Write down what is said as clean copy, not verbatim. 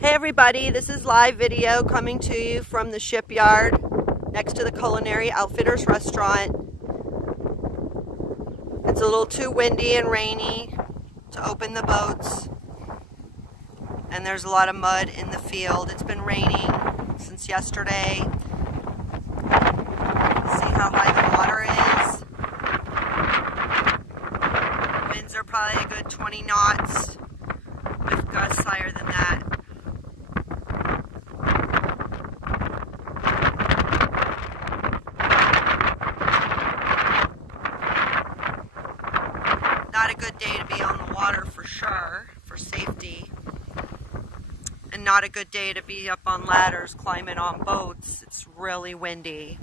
Hey everybody, this is live video coming to you from the shipyard next to the Culinary Outfitters restaurant. It's a little too windy and rainy to open the boats, and there's a lot of mud in the field. It's been raining since yesterday. See how high the water is. Winds are probably a good 20 knots with gusts higher than that. Not a good day to be on the water for sure, for safety. And not a good day to be up on ladders climbing on boats. It's really windy.